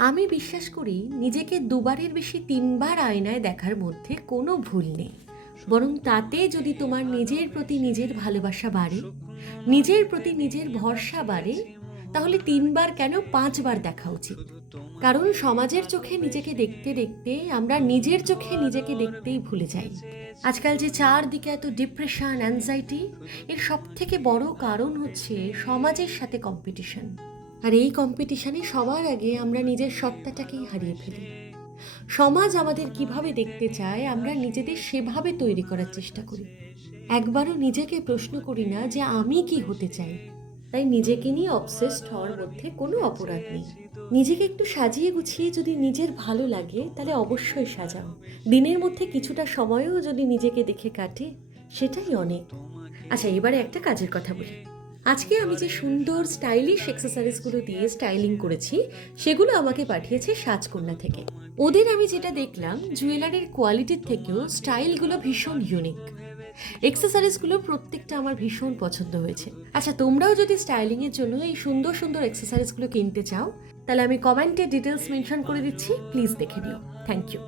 আমি বিশ্বাস করি নিজেকে দুবারের বেশি ৩ বার আয়নায় দেখার মধ্যে কোনো ভুল নেই। বরং তাতে যদি তোমার নিজের প্রতি নিজের ভালোবাসা বাড়ে, নিজের প্রতি নিজের ভরসা বাড়ে, তাহলে ৩ বার কেন ৫ বার দেখা উচিত। কারণ সমাজের চোখে নিজেকে দেখতে দেখতে আমরা নিজের চোখে নিজেকে দেখতেই ভুলে যাই। আজকাল যে চারদিকে এত ডিপ্রেশন, অ্যাংজাইটি, এর সবথেকে বড় কারণ হচ্ছে সমাজের সাথে কম্পিটিশন। আর এই কম্পিটিশনে সবার আগে আমরা নিজের সত্তাটাকেই হারিয়ে ফেলি। সমাজ আমাদের কিভাবে দেখতে চায় আমরা নিজেদের সেভাবে তৈরি করার চেষ্টা করি। একবারও নিজেকে প্রশ্ন করি না যে আমি কি হতে চাই। তাই নিজেকে নিয়ে অবসেসড হওয়ার মধ্যে কোনো অপরাধ নেই। নিজেকে একটু সাজিয়ে গুছিয়ে যদি নিজের ভালো লাগে তাহলে অবশ্যই সাজাও। দিনের মধ্যে কিছুটা সময়ও যদি নিজেকে দেখে কাটে, সেটাই অনেক। আচ্ছা, এবারে একটা কাজের কথা বলি। আজকে আমি যে সুন্দর স্টাইলিশ এক্সেসরিজগুলো দিয়ে স্টাইলিং করেছি, সেগুলো আমাকে পাঠিয়েছে সাজকন্যা থেকে। ওদের আমি যেটা দেখলাম, জুয়েলারির কোয়ালিটির থেকেও স্টাইলগুলো ভীষণ ইউনিক। এক্সেসরিজগুলো প্রত্যেকটা আমার ভীষণ পছন্দ হয়েছে। আচ্ছা, তোমরাও যদি স্টাইলিংয়ের জন্য এই সুন্দর সুন্দর এক্সেসরিজগুলো কিনতে চাও, তাহলে আমি কমেন্টে ডিটেলস মেনশন করে দিচ্ছি, প্লিজ দেখে নিও। Thank you.